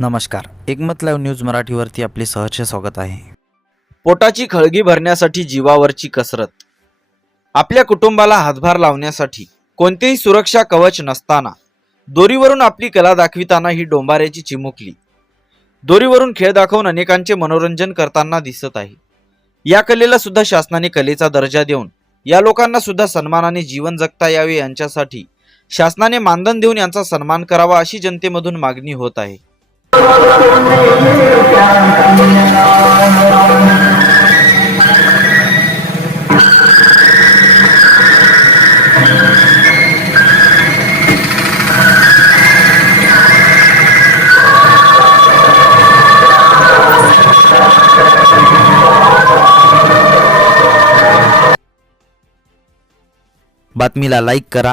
नमस्कार. एकमत live news मराठीवरती आपले सहर्ष स्वागत आहे. पोटाची खळगी भरण्यासाठी जीवावरची कसरत. आपल्या कुटुंबाला हातभार लावण्यासाठी कोणतेही सुरक्षा कवच नसताना दोरीवरून आपली कला दाखविताना ही डोंबाऱ्याची चिमुकली. दोरीवरून खेळ दाखवून अनेकांचे मनोरंजन करताना दिसत आहे. या कलेला सुद्धा शासनाने कलेचा दर्जा देऊन या लोकांना सुद्धा सन्मानाने जीवन जगता यावे यांच्यासाठी शासनाने मानधन देऊन यांचा सन्मान करावा अशी जनतेमधून मागणी होत आहे. बातमीला लाईक करा.